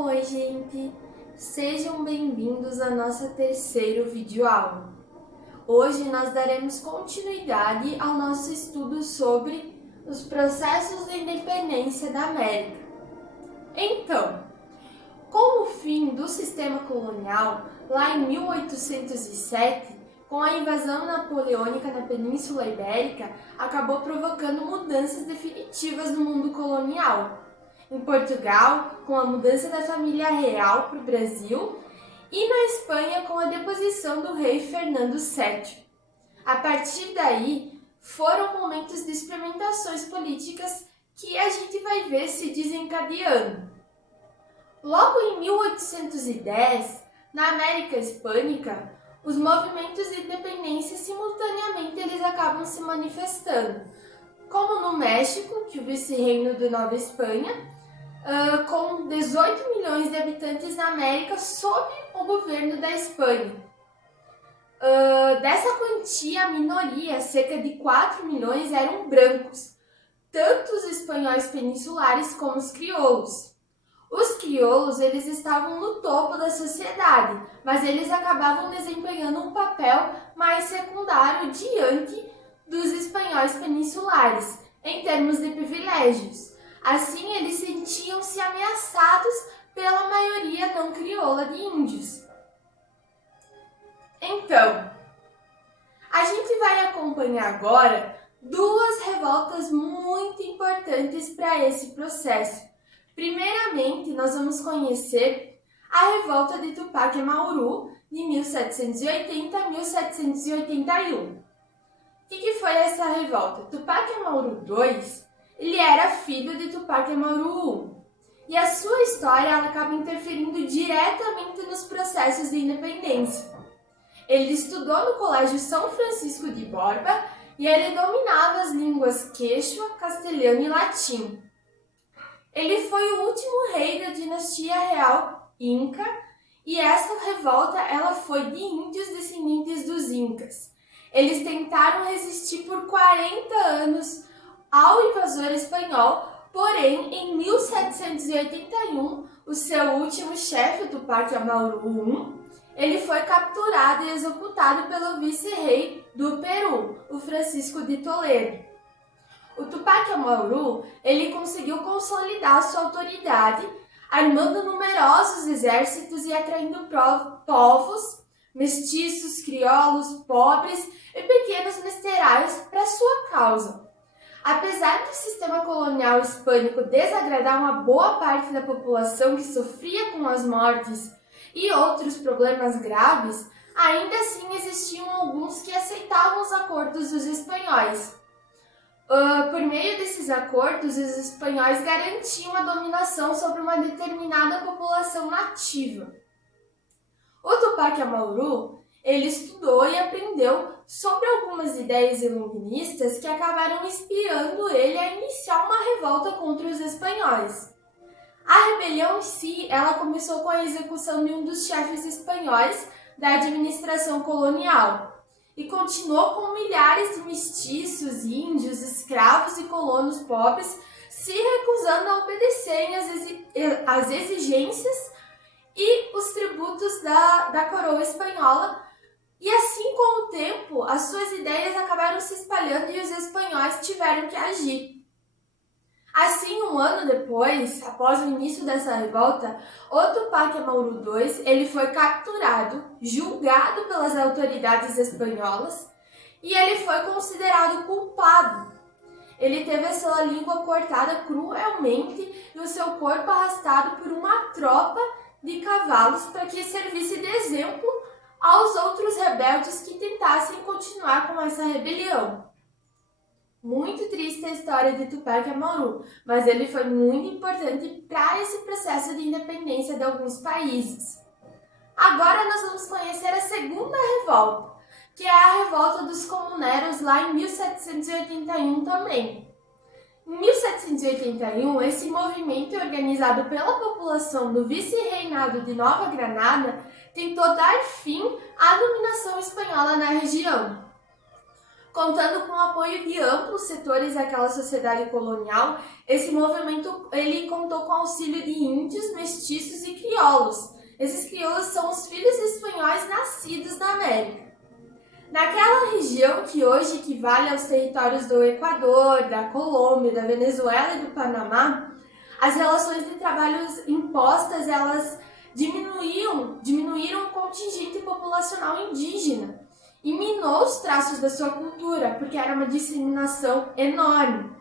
Oi, gente! Sejam bem-vindos à nossa terceira videoaula. Hoje nós daremos continuidade ao nosso estudo sobre os processos de independência da América. Então, com o fim do sistema colonial, lá em 1807, com a invasão napoleônica na Península Ibérica, acabou provocando mudanças definitivas no mundo colonial. Em Portugal, com a mudança da família real para o Brasil, e na Espanha, com a deposição do rei Fernando VII. A partir daí, foram momentos de experimentações políticas que a gente vai ver se desencadeando. Logo em 1810, na América Hispânica, os movimentos de independência simultaneamente eles acabam se manifestando, como no México, que o vice-reino de Nova Espanha, com 18 milhões de habitantes na América sob o governo da Espanha. Dessa quantia, a minoria, cerca de 4 milhões, eram brancos, tanto os espanhóis peninsulares como os crioulos. Os crioulos eles estavam no topo da sociedade, mas eles acabavam desempenhando um papel mais secundário diante dos espanhóis peninsulares, em termos de privilégios. Assim, eles sentiam-se ameaçados pela maioria não crioula de índios. Então, a gente vai acompanhar agora duas revoltas muito importantes para esse processo. Primeiramente, nós vamos conhecer a revolta de Tupac Amaru, de 1780 a 1781. O que foi essa revolta? Tupac Amaru II, ele era filho de Tupac Amaru I, e a sua história ela acaba interferindo diretamente nos processos de independência. Ele estudou no Colégio São Francisco de Borba e ele dominava as línguas quechua, castelhano e latim. Ele foi o último rei da dinastia real Inca e essa revolta ela foi de índios descendentes dos Incas. Eles tentaram resistir por 40 anos ao invasor espanhol, porém, em 1781, o seu último chefe, Tupac Amaru I, ele foi capturado e executado pelo vice-rei do Peru, o Francisco de Toledo. O Tupac Amaru, ele conseguiu consolidar sua autoridade, armando numerosos exércitos e atraindo povos, mestiços, crioulos, pobres e pequenos mesteirais para sua causa. Apesar do sistema colonial hispânico desagradar uma boa parte da população que sofria com as mortes e outros problemas graves, ainda assim existiam alguns que aceitavam os acordos dos espanhóis. Por meio desses acordos, os espanhóis garantiam a dominação sobre uma determinada população nativa. O Tupac Amaru, ele estudou e aprendeu sobre algumas ideias iluministas que acabaram inspirando ele a iniciar uma revolta contra os espanhóis. A rebelião em si, ela começou com a execução de um dos chefes espanhóis da administração colonial e continuou com milhares de mestiços, índios, escravos e colonos pobres se recusando a obedecerem às exigências e os tributos da coroa espanhola. E assim, com o tempo, as suas ideias acabaram se espalhando e os espanhóis tiveram que agir. Assim, um ano depois, após o início dessa revolta, o Tupac Amaru II ele foi capturado, julgado pelas autoridades espanholas e ele foi considerado culpado. Ele teve a sua língua cortada cruelmente e o seu corpo arrastado por uma tropa de cavalos para que servisse de exemplo aos outros rebeldes que tentassem continuar com essa rebelião. Muito triste a história de Tupac Amaru, mas ele foi muito importante para esse processo de independência de alguns países. Agora nós vamos conhecer a segunda revolta, que é a revolta dos comuneros lá em 1781 também. Em 1781, esse movimento organizado pela população do vice-reinado de Nova Granada tentou dar fim à dominação espanhola na região. Contando com o apoio de amplos setores daquela sociedade colonial, esse movimento ele contou com o auxílio de índios, mestiços e crioulos. Esses crioulos são os filhos espanhóis nascidos na América. Naquela região que hoje equivale aos territórios do Equador, da Colômbia, da Venezuela e do Panamá, as relações de trabalho impostas elas diminuíram o contingente populacional indígena e minou os traços da sua cultura, porque era uma disseminação enorme.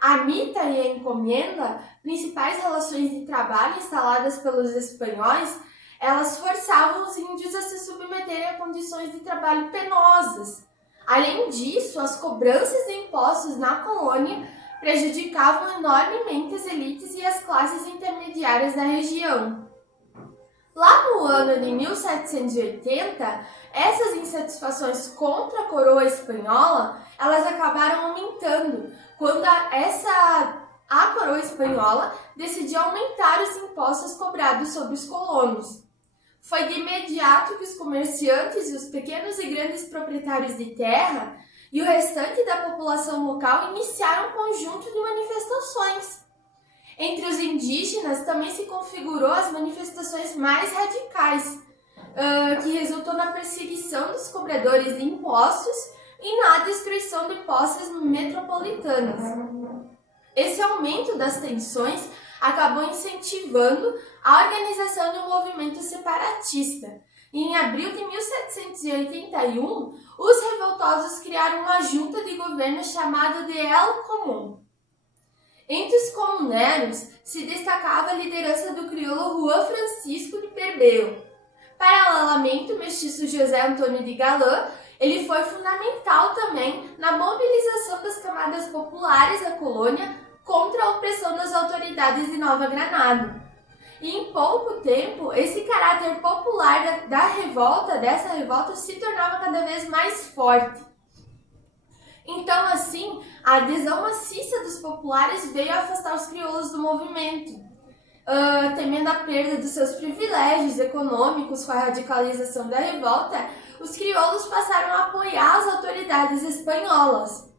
A mita e a encomienda, principais relações de trabalho instaladas pelos espanhóis, elas forçavam os índios a se submeterem a condições de trabalho penosas. Além disso, as cobranças de impostos na colônia prejudicavam enormemente as elites e as classes intermediárias da região. Lá no ano de 1780, essas insatisfações contra a coroa espanhola, elas acabaram aumentando, quando a coroa espanhola decidiu aumentar os impostos cobrados sobre os colonos. Foi de imediato que os comerciantes e os pequenos e grandes proprietários de terra e o restante da população local iniciaram um conjunto de manifestações. Entre os indígenas também se configurou as manifestações mais radicais, que resultou na perseguição dos cobradores de impostos e na destruição de posses metropolitanas. Esse aumento das tensões acabou incentivando a organização de um movimento separatista. E em abril de 1781, os revoltosos criaram uma junta de governo chamada de El Común. Entre os comuneros se destacava a liderança do crioulo Juan Francisco de Perbeu. Paralelamente, o mestiço José Antônio de Galán, ele foi fundamental também na mobilização das camadas populares da colônia contra a opressão das autoridades de Nova Granada. E em pouco tempo, esse caráter popular dessa revolta se tornava cada vez mais forte. Então, assim, a adesão maciça dos populares veio afastar os crioulos do movimento. Temendo a perda dos seus privilégios econômicos com a radicalização da revolta, os crioulos passaram a apoiar as autoridades espanholas.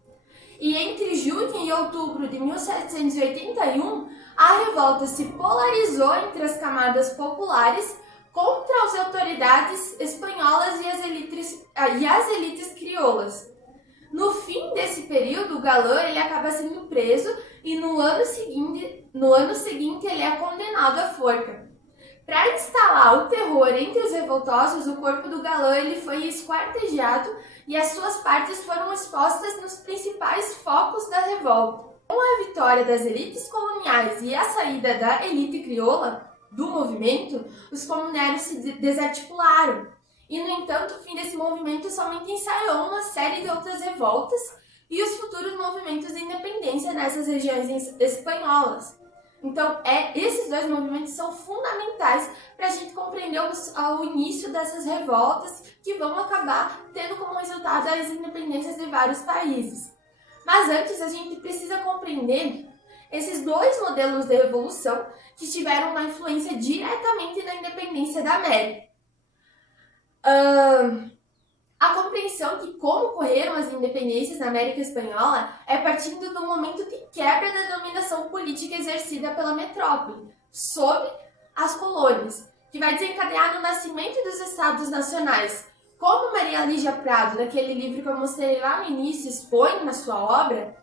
E entre junho e outubro de 1781, a revolta se polarizou entre as camadas populares contra as autoridades espanholas e as elites crioulas. No fim desse período, o Galán ele acaba sendo preso e no ano seguinte ele é condenado à forca. Para instalar o terror entre os revoltosos, o corpo do Galán ele foi esquartejado e as suas partes foram expostas nos principais focos da revolta. Com a vitória das elites coloniais e a saída da elite crioula do movimento, os comuneros se desarticularam. E, no entanto, o fim desse movimento somente ensaiou uma série de outras revoltas e os futuros movimentos de independência nessas regiões espanholas. Então, esses dois movimentos são fundamentais para a gente compreender o início dessas revoltas que vão acabar tendo como resultado as independências de vários países. Mas antes, a gente precisa compreender esses dois modelos de revolução que tiveram uma influência diretamente na independência da América. A compreensão de como ocorreram as independências na América Espanhola é partindo do momento de quebra da dominação política exercida pela metrópole sobre as colônias, que vai desencadear no nascimento dos estados nacionais. Como Maria Lígia Prado, naquele livro que eu mostrei lá no início, expõe na sua obra,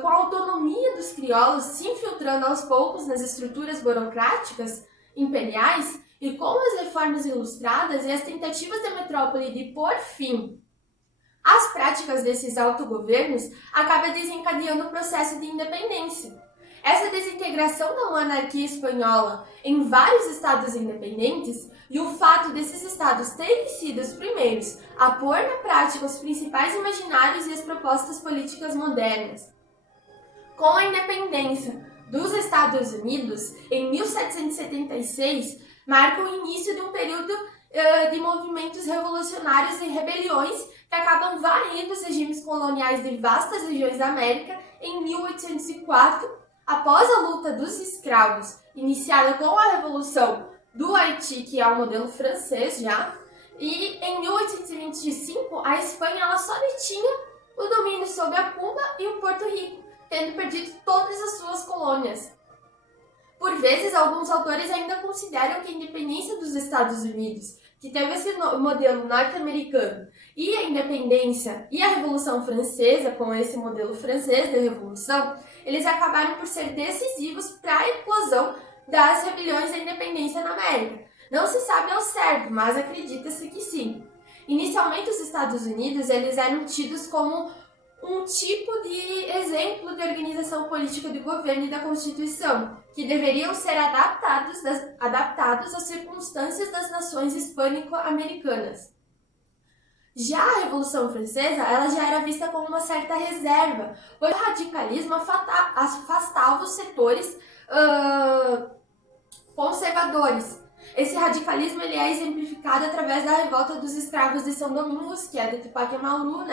com a autonomia dos crioulos se infiltrando aos poucos nas estruturas burocráticas imperiais, e com as reformas ilustradas e as tentativas da metrópole de pôr fim às práticas desses autogovernos, acaba desencadeando o processo de independência. Essa desintegração da monarquia espanhola em vários estados independentes e o fato desses estados terem sido os primeiros a pôr na prática os principais imaginários e as propostas políticas modernas. Com a independência dos Estados Unidos, em 1776, marca o início de um período de movimentos revolucionários e rebeliões que acabam varrendo os regimes coloniais de vastas regiões da América em 1804, após a luta dos escravos, iniciada com a Revolução do Haiti, que é o modelo francês já, e em 1825 a Espanha ela só detinha o domínio sobre a Cuba e o Porto Rico, tendo perdido todas as suas colônias. Por vezes, alguns autores ainda consideram que a independência dos Estados Unidos, que teve esse modelo norte-americano, e a independência e a Revolução Francesa, com esse modelo francês de revolução, eles acabaram por ser decisivos para a eclosão das rebeliões da independência na América. Não se sabe ao certo, mas acredita-se que sim. Inicialmente, os Estados Unidos eles eram tidos como um tipo de exemplo de organização política do governo e da Constituição, que deveriam ser adaptados às circunstâncias das nações hispânico-americanas. Já a Revolução Francesa, ela já era vista com uma certa reserva, pois o radicalismo afastava os setores conservadores. Esse radicalismo ele é exemplificado através da revolta dos escravos de São Domingos, que é de Tupac Amaru,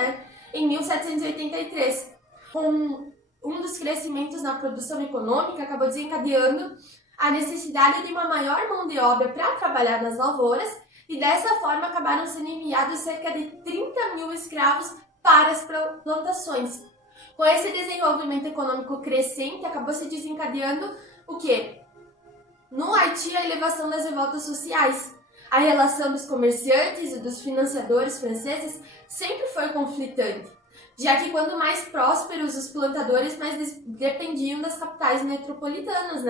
em 1783. Com um dos crescimentos na produção econômica, acabou desencadeando a necessidade de uma maior mão de obra para trabalhar nas lavouras, e dessa forma acabaram sendo enviados cerca de 30 mil escravos para as plantações. Com esse desenvolvimento econômico crescente, acabou se desencadeando o quê? No Haiti, a elevação das revoltas sociais. A relação dos comerciantes e dos financiadores franceses sempre foi conflitante, já que quanto mais prósperos os plantadores, mais dependiam das capitais metropolitanas,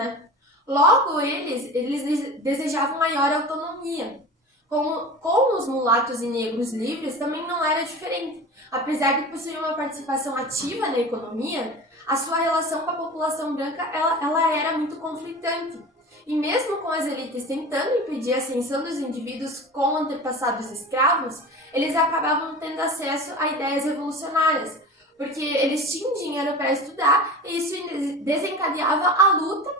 Logo, eles desejavam maior autonomia. Com os mulatos e negros livres, também não era diferente. Apesar de possuir uma participação ativa na economia, a sua relação com a população branca ela era muito conflitante. E mesmo com as elites tentando impedir a ascensão dos indivíduos com antepassados escravos, eles acabavam tendo acesso a ideias revolucionárias, porque eles tinham dinheiro para estudar e isso desencadeava a luta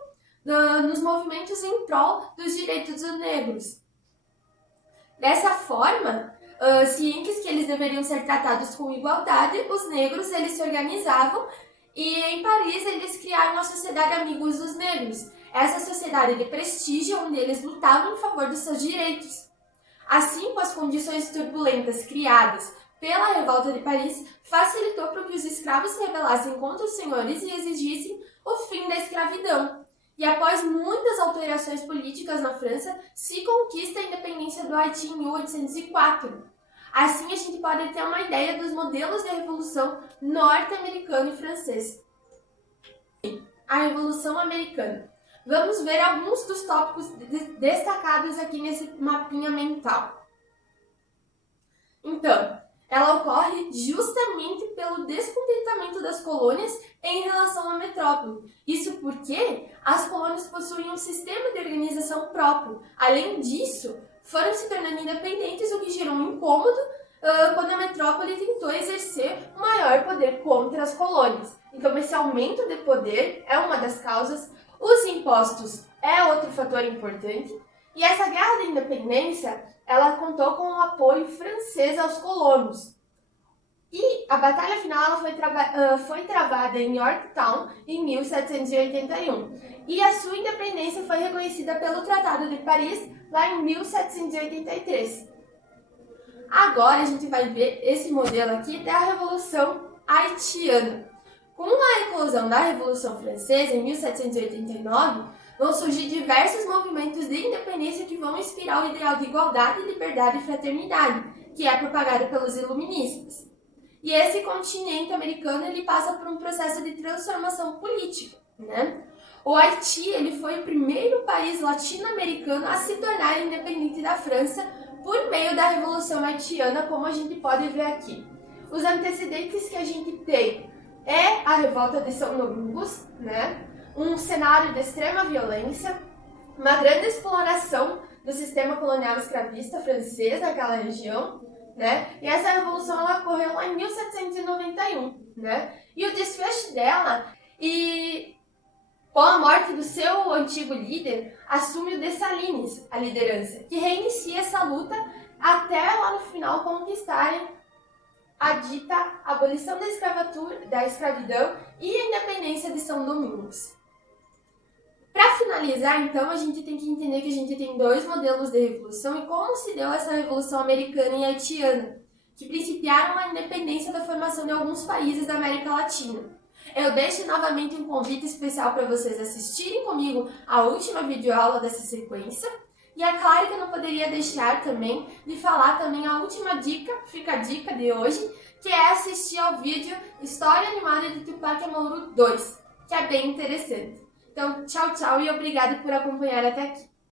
nos movimentos em prol dos direitos dos negros. Dessa forma, cientes que eles deveriam ser tratados com igualdade, os negros eles se organizavam e em Paris eles criaram a Sociedade Amigos dos Negros, essa sociedade de prestígio onde eles lutavam em favor dos seus direitos. Assim, com as condições turbulentas criadas pela Revolta de Paris, facilitou para que os escravos se rebelassem contra os senhores e exigissem o fim da escravidão. E após muitas alterações políticas na França, se conquista a independência do Haiti em 1804. Assim, a gente pode ter uma ideia dos modelos de revolução norte-americano e francês. A Revolução Americana. Vamos ver alguns dos tópicos destacados aqui nesse mapinha mental. Então, ela ocorre justamente pelo descontentamento das colônias em relação à metrópole. Isso porque as colônias possuíam um sistema de organização próprio. Além disso, foram se tornando independentes, o que gerou um incômodo quando a metrópole tentou exercer um maior poder contra as colônias. Então, esse aumento de poder é uma das causas. Os impostos é outro fator importante. E essa guerra da independência, ela contou com o apoio francês aos colonos. E a batalha final ela foi travada em Yorktown em 1781. E a sua independência foi reconhecida pelo Tratado de Paris lá em 1783. Agora a gente vai ver esse modelo aqui da Revolução Haitiana. Com a eclosão da Revolução Francesa em 1789, vão surgir diversos movimentos de independência que vão inspirar o ideal de igualdade, liberdade e fraternidade, que é propagado pelos iluministas. E esse continente americano ele passa por um processo de transformação política, O Haiti ele foi o primeiro país latino-americano a se tornar independente da França por meio da Revolução Haitiana, como a gente pode ver aqui. Os antecedentes que a gente tem é a Revolta de São Domingos, Um cenário de extrema violência, uma grande exploração do sistema colonial escravista francês naquela região, E essa revolução ela ocorreu lá em 1791, E o desfecho dela, e com a morte do seu antigo líder, assume o Dessalines a liderança, que reinicia essa luta até lá no final conquistarem a dita abolição da escravidão e a independência de São Domingos. Para finalizar, então, a gente tem que entender que a gente tem dois modelos de revolução e como se deu essa revolução americana e haitiana, que principiaram a independência da formação de alguns países da América Latina. Eu deixo novamente um convite especial para vocês assistirem comigo a última videoaula dessa sequência. E é claro que eu não poderia deixar também de falar também a última dica, fica a dica de hoje, que é assistir ao vídeo História Animada de Tupac Amaru 2, que é bem interessante. Então, tchau, tchau e obrigada por acompanhar até aqui.